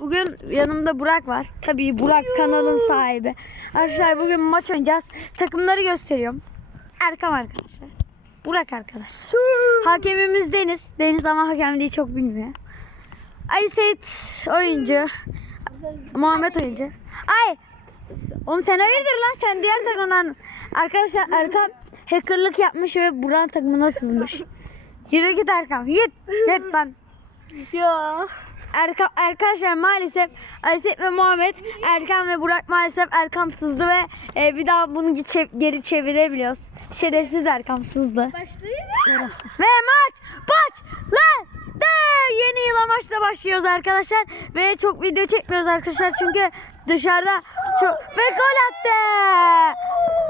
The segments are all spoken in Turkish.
Bugün yanımda Burak var. Tabii Burak kanalın sahibi. Arkadaşlar bugün maç oynayacağız. Takımları gösteriyorum. Erkam arkadaşlar. Burak arkadaş. Hakemimiz Deniz. Deniz ama hakemliği çok bilmiyor. Seyit oyuncu. Muhammed oyuncu. Ay! Oğlum sen hayırdır lan sen diğer takımdan. Arkadaşlar Erkam hackerlık yapmış ve Burak'ın takımına sızmış. Yürü git Erkam. Git. Git lan. Ya. Erkam, arkadaşlar maalesef Aysel ve Muhammed Erkan ve Burak maalesef Erkam sızdı ve e, bir daha bunu geri çevirebiliyoruz. Şerefsiz Erkam sızdı. Şerefsiz. Ve maç başladı. Yeni yıla maçla başlıyoruz arkadaşlar. Ve çok video çekmiyoruz arkadaşlar çünkü dışarıda çok... Ve gol attı.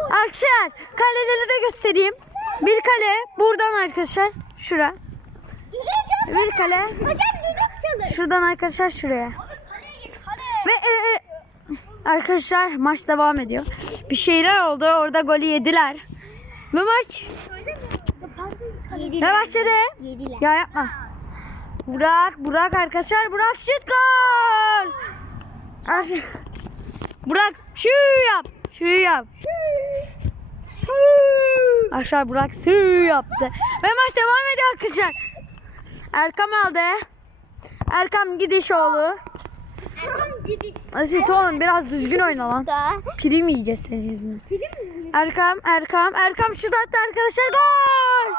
Arkadaşlar kaleleri de göstereyim. Bir kale buradan arkadaşlar şura. Bir kale Hocam. Şuradan arkadaşlar şuraya. Kaleye git kaleye. Ve e, e, arkadaşlar maç devam ediyor. Bir şeyler oldu. Orada golü yediler. Ve maç Yediler. ve başladı. Yediler. Ya yapma. Burak, Burak arkadaşlar. Burak şut gol. Arkadaşlar, Burak şu yap. Şu yap. Arkadaşlar Burak şu yaptı. Ve maç devam ediyor arkadaşlar. Erkam aldı. Erkam gidiş oğlu. Erkan gidik. Asit oğlum biraz düzgün oyna lan. Prim yiyeceğiz senin yüzünden. Erkam, Erkam, Erkam şut attı arkadaşlar. Gol!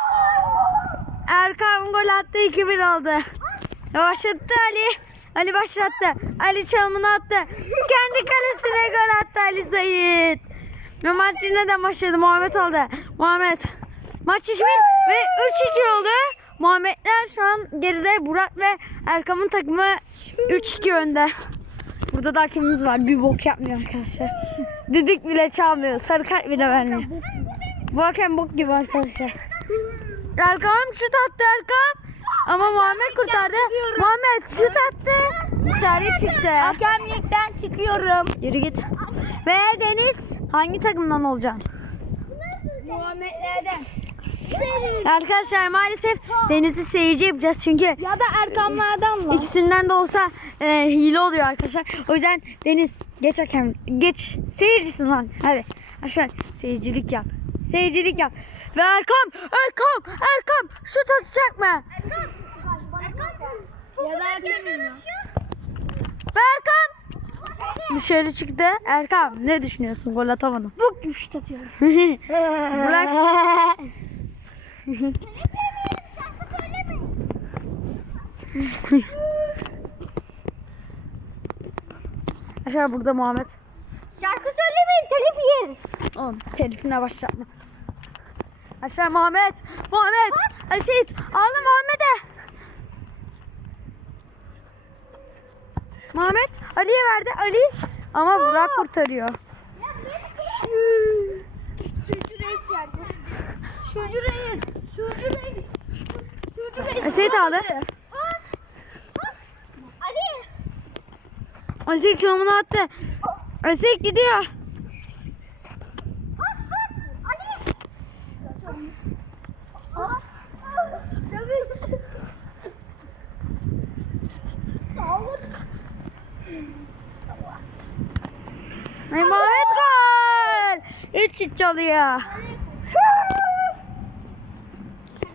Erkam gol attı 2-1 oldu. Başlattı Ali. Ali başlattı. Ali çalımını attı. Kendi kalesine gol attı Ali Sayit. Ve maç yine de başladı. Muhammed aldı. Muhammed. Maç 3-1 ve 3-2 oldu. Muhammedler şu an geride. Burak ve Erkam'ın takımı 3-2 önde. Burada da hakemimiz var. Bir bok yapmıyor arkadaşlar. Düdük bile çalmıyor. Sarı kart bile vermiyor. Bu hakem bok gibi arkadaşlar. Erkam şut attı Erkam. Ama Muhammed kurtardı. Muhammed şut attı. Dışarıya çıktı. Hakemlikten çıkıyorum. Yürü git. Ve Deniz hangi takımdan olacaksın? Muhammedlerden. Arkadaşlar maalesef Deniz'i seyirci yapacağız çünkü Ya da Erkanlardan mı? ikisinden de olsa e, hile oluyor arkadaşlar. O yüzden Deniz geç hakem geç seyircisin lan hadi. Aşağı seyircilik yap. Seyircilik yap. Ve Erkam Erkam Erkam şut atacak mı? Ya da Ve Erkam dışarı çıktı. Erkam ne düşünüyorsun? Gol atamadım. Bu gibi şut atıyorum. Bırak. Aşağı burada Muhammed. Şarkı söylemeyin telif yeriz. Oğlum telifine başlatma. Aşağı Muhammed. Muhammed. Ali Seyit. Aldı Muhammed'e. Muhammed Ali'ye verdi. Ali ama Burak kurtarıyor. Sürücü reis geldi. Sürücü reis. Sürücü reis. Sürücü reis. Seyit aldı. Ali. Seyit çalımını attı. Seyit gidiyor. Ay Muhammed gol. 3 çalıyor.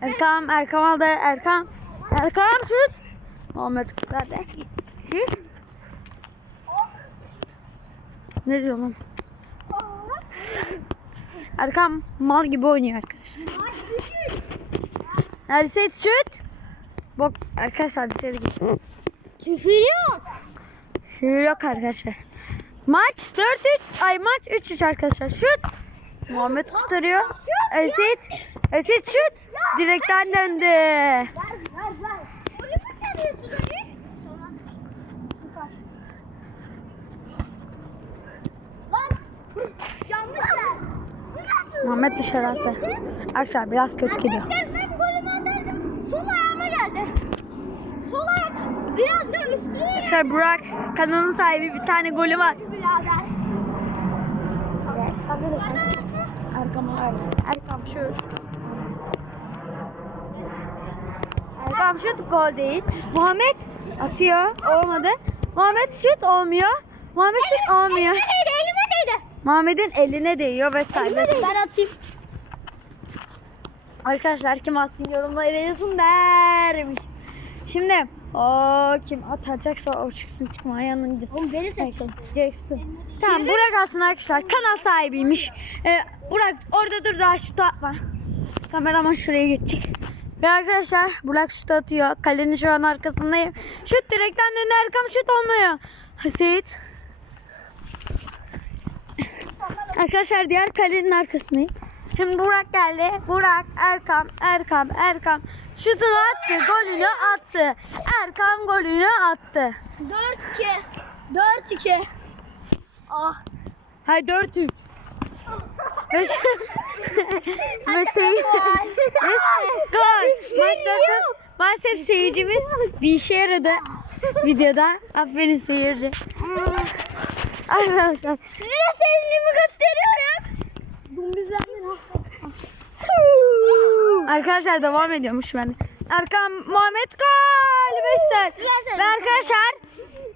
Erkam, Erkam aldı. Erkam. Erkam şut. Muhammed kurtardı. Şut. Ne diyor lan? Erkam mal gibi oynuyor arkadaşlar. Neredeyse şut. Bak arkadaşlar dışarı git. Küfür yok. Şöyle yok arkadaşlar. Maç 4-3. Ay maç 3-3 arkadaşlar. Şut. Muhammed kurtarıyor. Esit. Esit şut. Direkten döndü. Ver ver ver. Onu mu çalıyorsun Ali? Muhammed dışarı attı. Arkadaşlar biraz kötü gidiyor. Ben golümü atardım. Sol ayağıma geldi. Sol ayak. Biraz da üstüne Arkadaşlar Burak kanalın sahibi bir tane golü var. birader. Erkam Erkam şut. Erkam şut gol değil. Muhammed atıyor. Olmadı. Muhammed şut olmuyor. Muhammed şut olmuyor. değdi elime değdi. Muhammed'in eline değiyor vesaire. Ben atayım. Arkadaşlar kim atsın yorumlara yazın dermiş. Şimdi o kim atacaksa o çıksın kim ayağının gidip. Oğlum beni seç. Jackson. Tamam Burak alsın arkadaşlar. Kanal sahibiymiş. Ee, Burak orada dur daha şutu atma. Kameraman şuraya geçecek. Ve arkadaşlar Burak şut atıyor. Kalenin şu an arkasındayım. Şut direkten döndü Erkam şut olmuyor. Seyit. Arkadaşlar diğer kalenin arkasındayım. Şimdi Burak geldi. Burak, Erkam, Erkam, Erkam. Şutunu attı, golünü attı. Erkam golünü attı. 4-2. 4-2. Ah. Hay 4 3. Ve ve seyir. Ve gol. Maçta maalesef seyircimiz bir işe yaradı videoda. Aferin seyirci. Arkadaşlar. Size sevdiğimi gösteriyorum. Arkadaşlar devam ediyormuş ben. Arkam Muhammed gol Beşiktaş. Ve arkadaşlar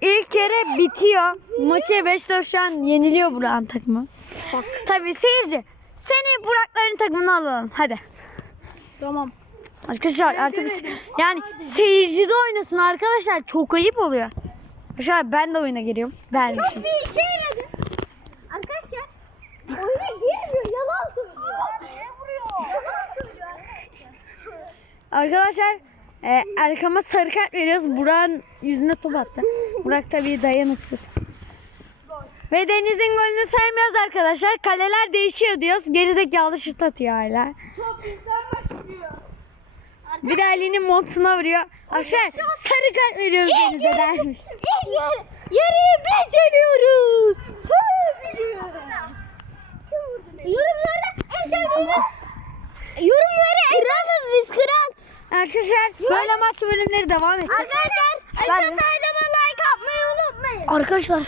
ilk kere bitiyor. Maçı 5-4 şu an yeniliyor Burak'ın takımı. Tabii seyirci. Seni Burak'ların takımına alalım. Hadi. Tamam. Arkadaşlar artık yani seyirci de oynasın arkadaşlar. Çok ayıp oluyor. Arkadaşlar ben de oyuna giriyorum. Ben. Bir işe yaradı. Arkadaşlar oyuna girmiyor. Yalan söylüyor. Yalan Arkadaşlar e, Erkam'a sarı kart veriyoruz. Burak'ın yüzüne top attı. Burak tabii dayanıksız. Ve Deniz'in golünü saymıyoruz arkadaşlar. Kaleler değişiyor diyoruz. Gerizekalı şut atıyor hala. Top bizden başlıyor. Bir de Ali'nin montuna vuruyor. Arkadaşlar sarı kart veriyoruz Deniz'e dermiş. Yarıyı biz yeniyoruz. Yorumlara en sevdiğiniz yorumlara kralız biz kral. Arkadaşlar böyle maç bölümleri devam edecek. Arkadaşlar aşağı sayıdama like atmayı unutmayın. Arkadaşlar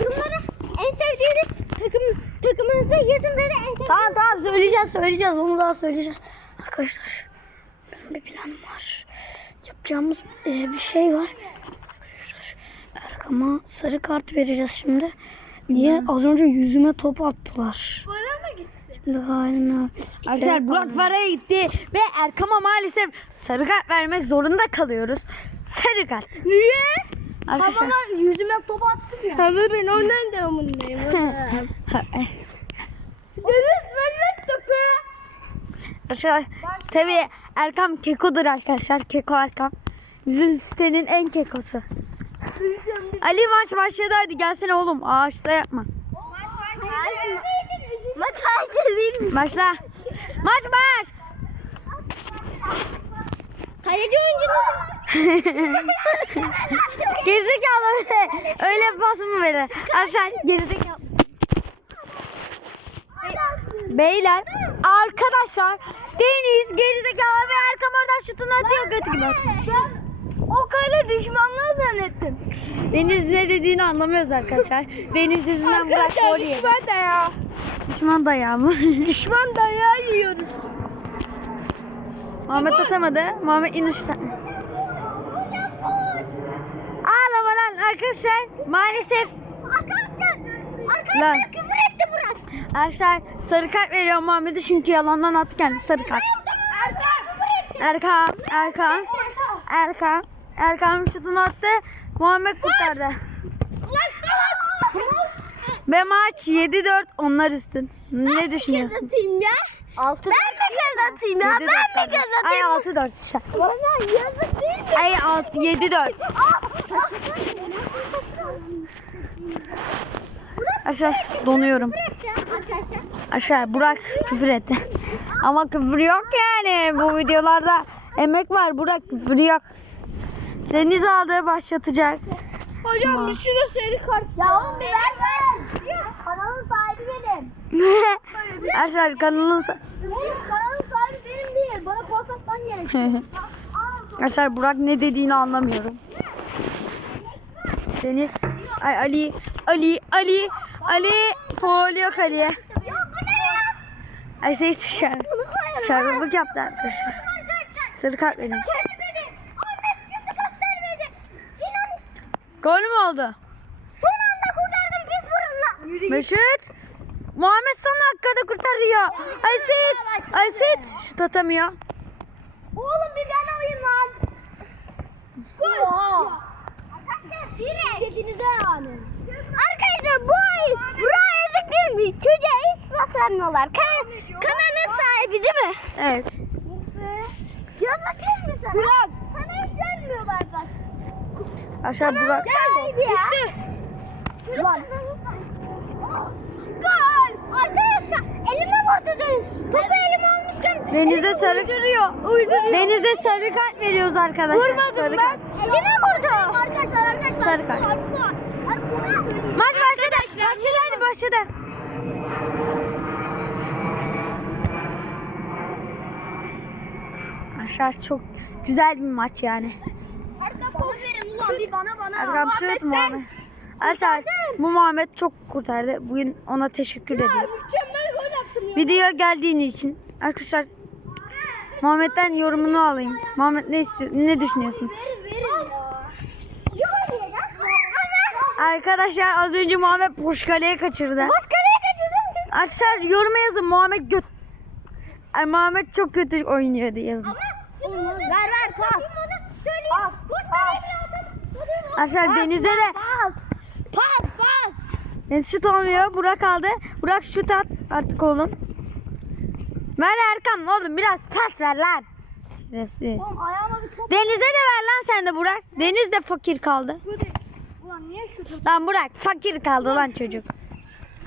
Yorumlara en sevdiğiniz takım takımınızı yazın ve de en sevdiğiniz Tamam tamam söyleyeceğiz söyleyeceğiz onu daha söyleyeceğiz. Arkadaşlar benim bir planım var. Yapacağımız e, bir şey var. Arkadaşlar Erkam'a sarı kart vereceğiz şimdi. Niye? Az önce yüzüme top attılar. Bana mı gitti? Şimdi haline. Arkadaşlar Burak Vara'ya gitti ve Erkam'a maalesef sarı kart vermek zorunda kalıyoruz. Sarı kart. Niye? Arkadaşlar. yüzüme top attın ya. Ama ben ondan devamındayım. Deniz Mehmet Tepe. Arkadaşlar tabii Erkam kekodur arkadaşlar. Keko Erkam. Bizim sitenin en kekosu. Ali maç başladı hadi gelsene oğlum. Ağaçta yapma. Maç seveyim. Başla. Maç baş. Kaleci oyuncumuz. gerizekalı öyle. Öyle mı verir? Arkadaşlar gerizekalı. Beyler arkadaşlar Deniz gerizekalı ve Erkam oradan şutunu atıyor götü gibi atıyor. O kale düşmanlığı zannettim. Deniz ne dediğini anlamıyoruz arkadaşlar. Deniz yüzünden Burak gol yedi. düşman dayağı. Düşman dayağı mı? Düşman dayağı yiyoruz. Muhammed atamadı. Muhammed inişten. Ağlama lan arkadaşlar. Maalesef Arkadaşlar. Lan. Arkadaşlar küfür etti Burak. arkadaşlar sarı kart veriyor Muhammed'e çünkü yalandan attı kendisi sarı kart. Erkan küfür etti. Erkan, Erkan, Erkan, Erkan şutunu attı. Muhammed kurtardı. Ve maç 7-4 onlar üstün. Ne düşünüyorsun? atayım ya. Altı- Ben bir kez atayım ya. 7-4 Ben bir kez Ay atayım. 6-4 işte. Bana yazık değil mi? Ay 6 7-4. Arkadaşlar donuyorum. Arkadaşlar. Aşağı Burak küfür etti. Ama küfür yok yani bu videolarda emek var Burak küfür yok. Deniz aldı başlatacak. Hocam bir şunu seri kart. Ya oğlum ver ver. Kanalın sahibi benim. Arkadaşlar kanalın kanalın sahibi benim değil. Bana pas atman gerek. Arkadaşlar Burak ne dediğini anlamıyorum. Deniz ay Ali Ali Ali Ali foul yok Ali'ye. Ya bu ne ya? Ay şey şarkı, şarkılık yaptı arkadaşlar. Sarı kart. İnan. Gol mü oldu? Son anda kurtardım biz. Mesut. Muhammed son dakikada kurtarıyor. Ay Seyit. Ay Seyit. Şut atamıyor. Oğlum bir ben alayım lan. Gol. Arkadaşlar Şiddetinize yani. Arkadaşlar bu ay buraya yazık değil mi? Çocuğa hiç pas vermiyorlar. Kan kanalın sahibi değil mi? Evet. Yazık değil mi sana? Burak. Sana hiç vermiyorlar bak. Aşağı Burak. Sahibi ya. Gol. Vurdu Deniz. Topu elime almışken. Denize sarı Denize sarı kart veriyoruz arkadaşlar. sarı kart. Elime vurdu. Arkadaşlar arkadaşlar. Sarı kart. Maç başladı. Başladı hadi başladı. Arkadaşlar çok güzel bir maç yani. Arka top verin ulan bir bana bana. Erkan Şut Muhammed. Arkadaşlar bu Muhammed çok kurtardı. Bugün ona teşekkür ediyoruz. Mükemmel gol attım ya. Videoya geldiğin için. Arkadaşlar Muhammed'den yorumunu alayım. Muhammed ne istiyor? Ne düşünüyorsun? Arkadaşlar az önce Muhammed boş kaleye kaçırdı. Boş kaleye kaçırdım. Arkadaşlar yoruma yazın Muhammed göt. Ay Muhammed çok kötü oynuyor diye yazın. Ama ver ver pas. Pas. Arkadaşlar Deniz'e de Pas. Pas pas. Deniz şut olmuyor. Burak aldı. Burak şut at artık oğlum. Ver Erkan oğlum biraz pas ver lan. Şerefsiz. Oğlum ayağıma bir top. Deniz'e de ver lan sen de Burak. Deniz de fakir kaldı. Ulan niye şu Lan Burak fakir kaldı lan çocuk.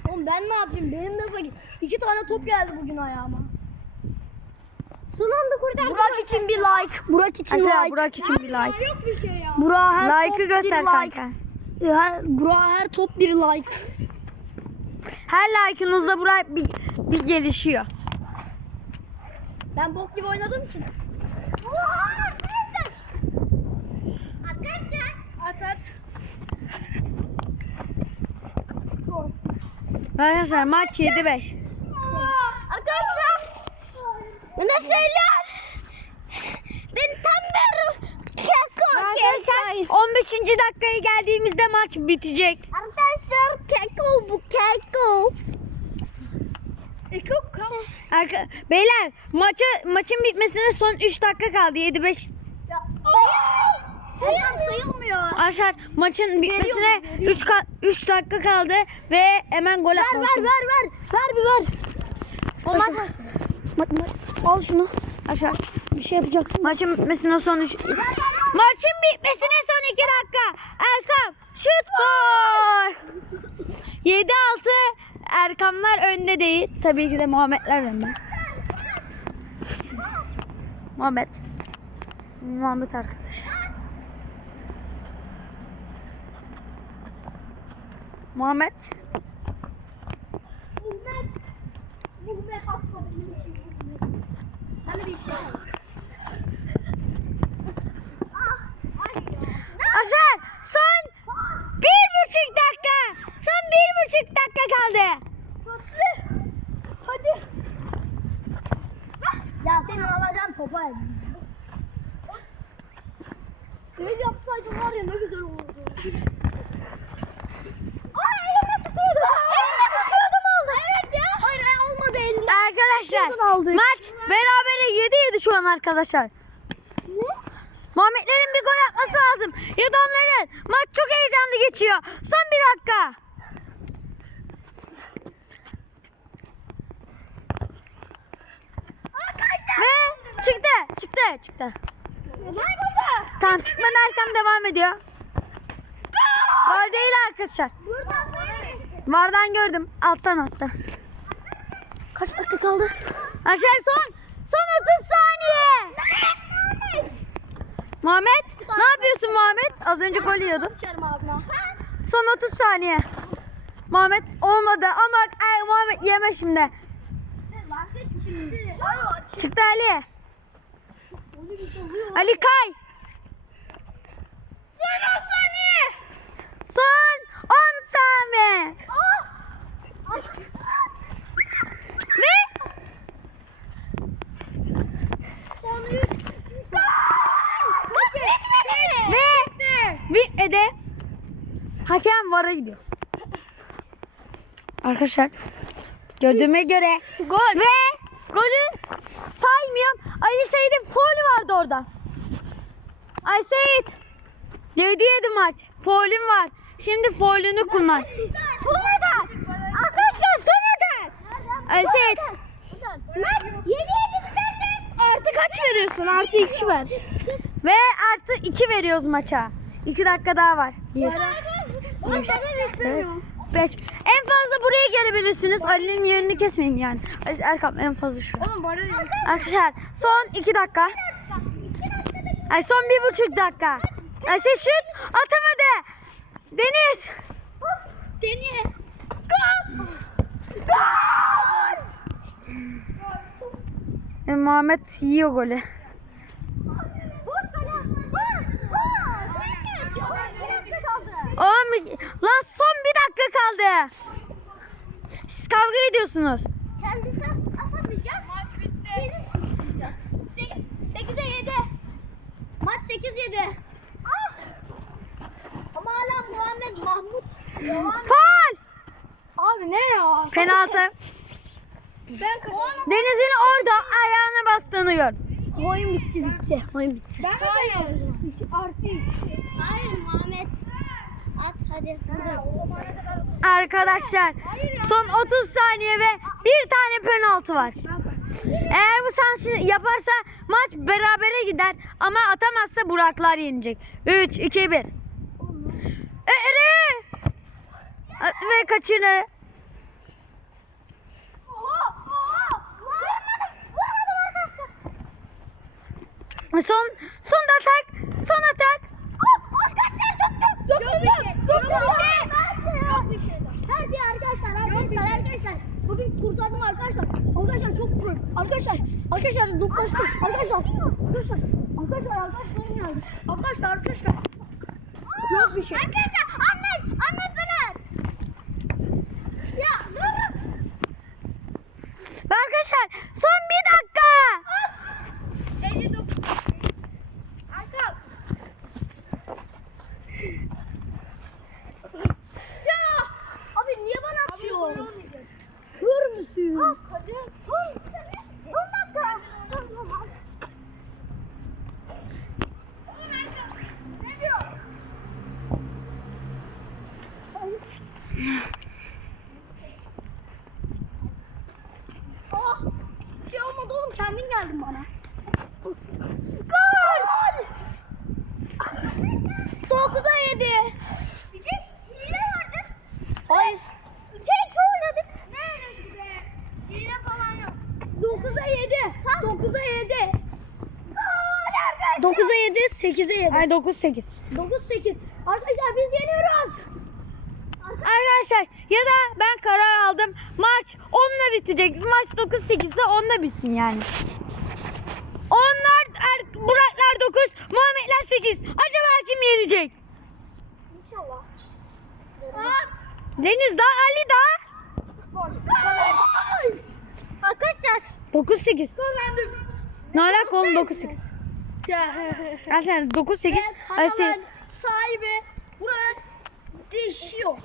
Oğlum ben ne yapayım? Benim de fakir. İki tane top geldi bugün ayağıma. Son anda kurtardım. Burak için bir like. Burak için Arkadaşlar like. Burak için bir like. Yok bir şey ya. Burak her Like'ı göster bir like. kanka. Her, Burak her top bir like. Her like'ınızda Burak bir, bir gelişiyor. Ben bok gibi oynadığım için. Arkadaşlar. At at. Arkadaşlar maç 7-5. Arkadaşlar. Bana söyler. Ben tam bir keko Arkadaşlar 15. dakikaya geldiğimizde maç bitecek. Keko bu keko. Keko Arka, beyler maça maçın bitmesine son 3 dakika kaldı 7-5. Ya. Sayılmıyor. Sayılmıyor. Arkadaşlar maçın bitmesine 3 3 dakika kaldı ve hemen gol Ver atmalısın. ver ver ver. Ver bir ver. Olmaz. Ma- ma- al şunu. Aşağı. Bir şey yapacaktım. Maçın bitmesine son 3 Maçın bitmesine son 2 dakika. Erkam şut gol. 7-6 Erkamlar önde değil. Tabii ki de Muhammedler önde. Muhammed. Muhammed arkadaşlar. Muhammed. Muhammed. Muhammed. Sana bir şey. Aşar son bir buçuk dakika. Son bir buçuk dakika kaldı. Paslı. Hadi. Ya seni alacağım topa elim. Ne yapsaydın var ya ne güzel olurdu. Ay elime tutuyordum. Elime tutuyordum oldu. Evet ya. Hayır olmadı. Arkadaşlar aldık. maç berabere 7-7 şu an arkadaşlar. Ne? Muhammedlerin bir gol atması lazım. Ya da onların. Maç çok heyecanlı geçiyor. Son bir dakika. Arkadaşlar. Ve çıktı. Çıktı. Tamam çıkmadan arkam devam ediyor. Gol değil arkadaşlar. Vardan gördüm. Alttan attı. Kaç dakika kaldı? Arkadaşlar son. Son 30 saniye. Muhammed. Ne yapıyorsun Muhammed? Az önce gol yiyordun. Son 30 saniye. Muhammed olmadı ama ay Muhammed yeme şimdi. Çıktı Ali. Ali kay. Son 10 saniye. Son 10 saniye. Ve Son 3. Gol! Bak bitmedi ve bitmedi. Hakem VAR'a gidiyor. Arkadaşlar gördüğüme göre gol ve golü saymıyorum. Ali Seyit'in faulü vardı orada. Ay Seyit 7 7 maç. Faulün var. Şimdi faulünü kullan. Atak. Arkadaşlar atak. Ali Seyit Mert yedi yedi biterse. Artı kaç veriyorsun? Artı iki ver. ve artı 2 veriyoruz maça. 2 dakika daha var. 1 5 En fazla buraya gelebilirsiniz. Ali'nin yönünü kesmeyin yani. Erkam en fazla şu. Arkadaşlar son 2 dakika. Ay son bir buçuk dakika. Ay sen şut atamadı. Deniz. Deniye. Gol. Gol. E, Muhammed yiyor golü. Oğlum lan son bir dakika kaldı. Siz kavga ediyorsunuz. Kendisi atamayacak. Maç bitti. 8'e 7. Maç 8-7. Ah! Ama hala Muhammed Mahmut. Faul. Abi ne ya? Penaltı. Ben kazandım. Deniz'in orada ayağına bastığını gör. Oyun bitti bitti. Oyun bitti. Ben Hayır. Artı Hayır Muhammed. At hadi. Arkadaşlar son 30 saniye ve bir tane penaltı var. Eğer bu şansı yaparsa maç berabere gider ama atamazsa Buraklar yenecek. 3 2 1. Ere! Ve kaçını. Son son atak. Son atak. Arkadaşlar tuttum. Tuttum. Tuttum. Hadi arkadaşlar arkadaşlar arkadaşlar. Bugün kurtardım arkadaşlar. Arkadaşlar çok pro. Arkadaşlar arkadaşlar duplaştık. Arkadaşlar. Arkadaşlar. Arkadaşlar arkadaşlar geldi. Arkadaşlar arkadaşlar. Yok bir şey. Arkadaşlar Ahmet Ahmet Bener. Ya dur. Arkadaşlar son bir dakika. 59. Arkam. Ya abi niye bana atıyorsun? Kör müsün? Ah hadi. Son, son dakika. Ne diyor? Oh, bir şey olmadı oğlum kendin geldin bana. Gol! 9'a 7. Bir de hile vardı. Hayır. Tek oynadık. Ne öyle be? Hile falan yok. 9'a 7. 9'a 7. Gol arkadaşlar. 9'a 7, 8'e 7. Ay 9 8. 9 8. Arkadaşlar biz yeniyoruz. Arkadaşlar ya da ben karar aldım. Maç 10'la bitecek. Maç 9 8'de 10'la bitsin yani. Onlar er, Buraklar 9, Muhammedler 8. Acaba kim yenecek? İnşallah. At. Deniz daha Ali daha. Arkadaşlar 9 8. kazandık. Ne alaka oğlum 9 8. Arkadaşlar 9 8. kanalın sahibi buraya değişiyor.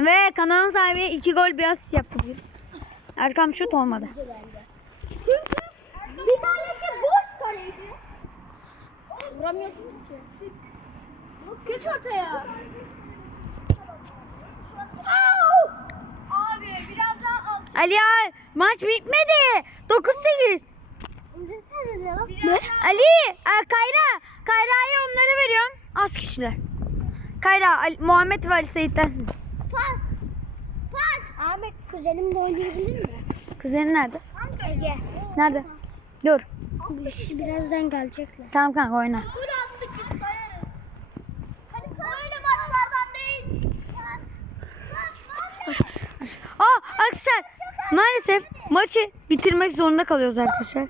Ve kanalın sahibi 2 gol bir asist yaptı. Erkam şut olmadı. Çünkü bir tanesi boş kaleydi. Vuramıyorsunuz ki. Geç ortaya. Au! Abi biraz daha al. Ali ya maç bitmedi. 9 8. Ne? Ali, e, Kayra. Kayra'ya onları veriyorum. Az kişiler. Kayra, Ali, Muhammed ve Ali Seyit'ten. Pas. Pas. Ahmet kuzenim de oynayabilir mi? Kuzenin nerede? Ege. Nerede? Dur. Birazdan gelecekler. Tamam kanka oyna. Gol attık biz sayarız. Hadi böyle maçlardan değil. Aa arkadaşlar maalesef maçı bitirmek zorunda kalıyoruz arkadaşlar.